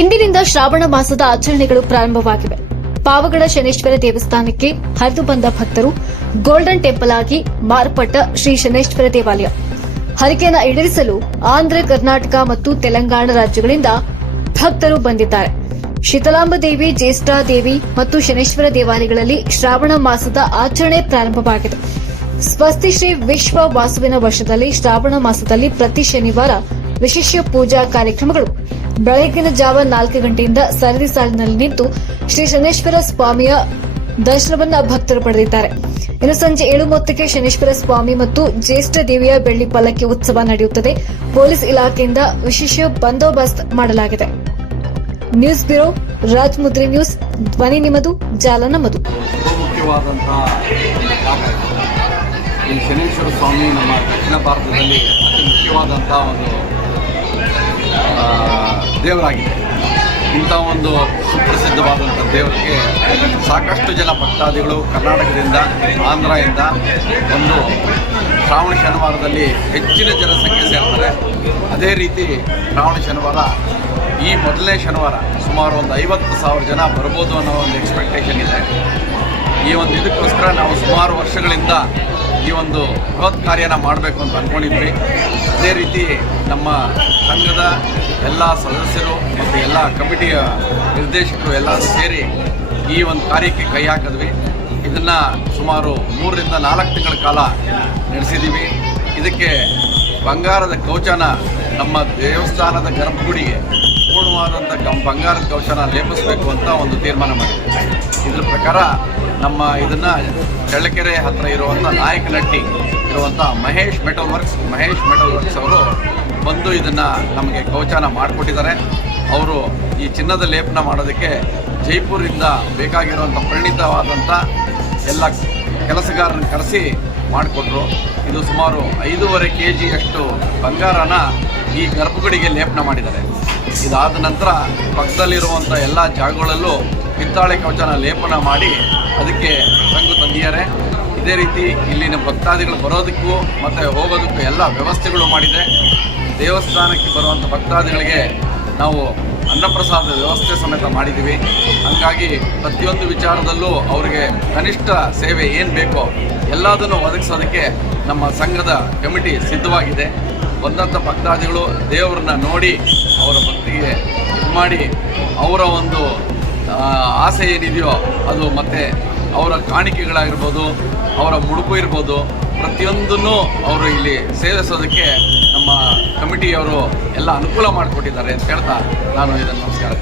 ಇಂದಿನಿಂದ ಶ್ರಾವಣ ಮಾಸದ ಆಚರಣೆಗಳು ಪ್ರಾರಂಭವಾಗಿವೆ. ಪಾವಗಡ ಶನೇಶ್ವರ ದೇವಸ್ಥಾನಕ್ಕೆ ಹರಿದು ಬಂದ ಭಕ್ತರು ಗೋಲ್ಡನ್ ಟೆಂಪಲ್ ಆಗಿ ಮಾರ್ಪಟ್ಟ ಶ್ರೀ ಶನೇಶ್ವರ ದೇವಾಲಯ ಹರಕೆಯನ್ನು ಈಡೇರಿಸಲು ಆಂಧ್ರ, ಕರ್ನಾಟಕ ಮತ್ತು ತೆಲಂಗಾಣ ರಾಜ್ಯಗಳಿಂದ ಭಕ್ತರು ಬಂದಿದ್ದಾರೆ. ಶೀತಲಾಂಬ ದೇವಿ, ಜ್ಯೇಷ್ಠಾ ದೇವಿ ಮತ್ತು ಶನೇಶ್ವರ ದೇವಾಲಯಗಳಲ್ಲಿ ಶ್ರಾವಣ ಮಾಸದ ಆಚರಣೆ ಪ್ರಾರಂಭವಾಗಿದೆ. ಸ್ವಸ್ತಿ ಶ್ರೀ ವಿಶ್ವ ವಾಸುವಿನ ವರ್ಷದಲ್ಲಿ ಶ್ರಾವಣ ಮಾಸದಲ್ಲಿ ಪ್ರತಿ ಶನಿವಾರ ವಿಶೇಷ ಪೂಜಾ ಕಾರ್ಯಕ್ರಮಗಳು ಬೆಳಗಿನ ಜಾವ 4 ಗಂಟೆಯಿಂದ ಸರದಿ ಸಾಲಿನಲ್ಲಿ ನಿಂತು ಶ್ರೀ ಶನೇಶ್ವರ ಸ್ವಾಮಿಯ ದರ್ಶನವನ್ನು ಭಕ್ತರು ಪಡೆದಿದ್ದಾರೆ. ಇನ್ನು ಸಂಜೆ 7:30ಕ್ಕೆ ಶನೇಶ್ವರ ಸ್ವಾಮಿ ಮತ್ತು ಜ್ಯೇಷ್ಠ ದೇವಿಯ ಬೆಳ್ಳಿ ಪಲ್ಲಕ್ಕಿ ಉತ್ಸವ ನಡೆಯುತ್ತದೆ. ಪೊಲೀಸ್ ಇಲಾಖೆಯಿಂದ ವಿಶೇಷ ಬಂದೋಬಸ್ತ್ ಮಾಡಲಾಗಿದೆ. News bureau, Raj Mudri news, ಧ್ವನಿ ನಿಮ್ಮದು, ಜಾಲ ನಮ್ಮದು. ಈ ಶನೇಶ್ವರ ಸ್ವಾಮಿ ನಮ್ಮ ದಕ್ಷಿಣ ಭಾರತದಲ್ಲಿ ಅತಿ ಮುಖ್ಯವಾದಂಥ ಒಂದು ದೇವರಾಗಿದೆ. ಇಂಥ ಒಂದು ಸುಪ್ರಸಿದ್ಧವಾದಂಥ ದೇವರಿಗೆ ಸಾಕಷ್ಟು ಜನ ಭಕ್ತಾದಿಗಳು ಕರ್ನಾಟಕದಿಂದ, ಆಂಧ್ರದಿಂದ ಒಂದು ಶ್ರಾವಣ ಶನಿವಾರದಲ್ಲಿ ಹೆಚ್ಚಿನ ಜನಸಂಖ್ಯೆ ಸೇರ್ತಾರೆ. ಅದೇ ರೀತಿ ಶ್ರಾವಣ ಶನಿವಾರ ಈ ಮೊದಲನೇ ಶನಿವಾರ ಸುಮಾರು ಒಂದು 50,000 ಜನ ಬರ್ಬೋದು ಅನ್ನೋ ಒಂದು ಎಕ್ಸ್ಪೆಕ್ಟೇಷನ್ ಇದೆ. ಈ ಒಂದು ಇದಕ್ಕೋಸ್ಕರ ನಾವು ಸುಮಾರು ವರ್ಷಗಳಿಂದ ಈ ಒಂದು ಬೃಹತ್ ಕಾರ್ಯನ ಮಾಡಬೇಕು ಅಂತ ಅಂದ್ಕೊಂಡಿದ್ವಿ. ಅದೇ ರೀತಿ ನಮ್ಮ ಸಂಘದ ಎಲ್ಲ ಸದಸ್ಯರು ಮತ್ತು ಎಲ್ಲ ಕಮಿಟಿಯ ನಿರ್ದೇಶಕರು ಎಲ್ಲ ಸೇರಿ ಈ ಒಂದು ಕಾರ್ಯಕ್ಕೆ ಕೈ ಹಾಕಿದ್ವಿ. ಇದನ್ನು ಸುಮಾರು 3 ರಿಂದ 4 ತಿಂಗಳ ಕಾಲ ನಡೆಸಿದ್ದೀವಿ. ಇದಕ್ಕೆ ಬಂಗಾರದ ಕವಚನ ನಮ್ಮ ದೇವಸ್ಥಾನದ ಗರ್ಭಗುಡಿಗೆ ಪೂರ್ಣವಾದಂಥ ಬಂಗಾರದ ಕವಚನ ಲೇಪಿಸಬೇಕು ಅಂತ ಒಂದು ತೀರ್ಮಾನ ಮಾಡಿದ್ವಿ. ಇದ್ರ ಪ್ರಕಾರ ನಮ್ಮ ಇದನ್ನು ಚಳ್ಳಕೆರೆ ಹತ್ತಿರ ಇರುವಂಥ ನಾಯಕನಹಟ್ಟಿ ಇರುವಂಥ ಮಹೇಶ್ ಮೆಟಲ್ ವರ್ಕ್ಸ್ ಅವರು ಬಂದು ಇದನ್ನು ನಮಗೆ ಕವಚನ ಮಾಡಿಕೊಟ್ಟಿದ್ದಾರೆ. ಅವರು ಈ ಚಿನ್ನದ ಲೇಪನ ಮಾಡೋದಕ್ಕೆ ಜೈಪುರಿಂದ ಬೇಕಾಗಿರುವಂಥ ಪರಿಣಿತವಾದಂಥ ಎಲ್ಲ ಕೆಲಸಗಾರರನ್ನು ಕರೆಸಿ ಮಾಡಿಕೊಟ್ರು. ಇದು ಸುಮಾರು 5.5 kg ಬಂಗಾರನ ಈ ಗರ್ಭಗುಡಿಗೆ ಲೇಪನ ಮಾಡಿದ್ದಾರೆ. ಇದಾದ ನಂತರ ಪಕ್ಕದಲ್ಲಿರುವಂಥ ಎಲ್ಲ ಜಾಗಗಳಲ್ಲೂ ಹಿತ್ತಾಳೆ ಕವಚನ ಲೇಪನ ಮಾಡಿ ಅದಕ್ಕೆ ರಂಗು ತಂದಿದ್ದಾರೆ. ಇದೇ ರೀತಿ ಇಲ್ಲಿನ ಭಕ್ತಾದಿಗಳು ಬರೋದಕ್ಕೂ ಮತ್ತು ಹೋಗೋದಕ್ಕೂ ಎಲ್ಲ ವ್ಯವಸ್ಥೆಗಳು ಮಾಡಿದೆ. ದೇವಸ್ಥಾನಕ್ಕೆ ಬರುವಂಥ ಭಕ್ತಾದಿಗಳಿಗೆ ನಾವು ಅನ್ನಪ್ರಸಾದದ ವ್ಯವಸ್ಥೆ ಸಮೇತ ಮಾಡಿದ್ದೀವಿ. ಹಾಗಾಗಿ ಪ್ರತಿಯೊಂದು ವಿಚಾರದಲ್ಲೂ ಅವರಿಗೆ ಕನಿಷ್ಠ ಸೇವೆ ಏನು ಬೇಕೋ ಎಲ್ಲದನ್ನು ಒದಗಿಸೋದಕ್ಕೆ ನಮ್ಮ ಸಂಘದ ಕಮಿಟಿ ಸಿದ್ಧವಾಗಿದೆ. ಬಂದಂಥ ಭಕ್ತಾದಿಗಳು ದೇವರನ್ನ ನೋಡಿ ಅವರ ಭಕ್ತಿಗೆ ಮಾಡಿ ಅವರ ಒಂದು ಆಸೆ ಏನಿದೆಯೋ ಅದು ಮತ್ತು ಅವರ ಕಾಣಿಕೆಗಳಾಗಿರ್ಬೋದು, ಅವರ ಮುಡುಪು ಇರ್ಬೋದು, ಪ್ರತಿಯೊಂದನ್ನು ಅವರು ಇಲ್ಲಿ ಸೇವಿಸೋದಕ್ಕೆ ನಮ್ಮ ಕಮಿಟಿಯವರು ಎಲ್ಲ ಅನುಕೂಲ ಮಾಡಿಕೊಟ್ಟಿದ್ದಾರೆ ಅಂತ ಹೇಳ್ತಾ ನಾನು ಇದನ್ನು ನಮಸ್ಕಾರ.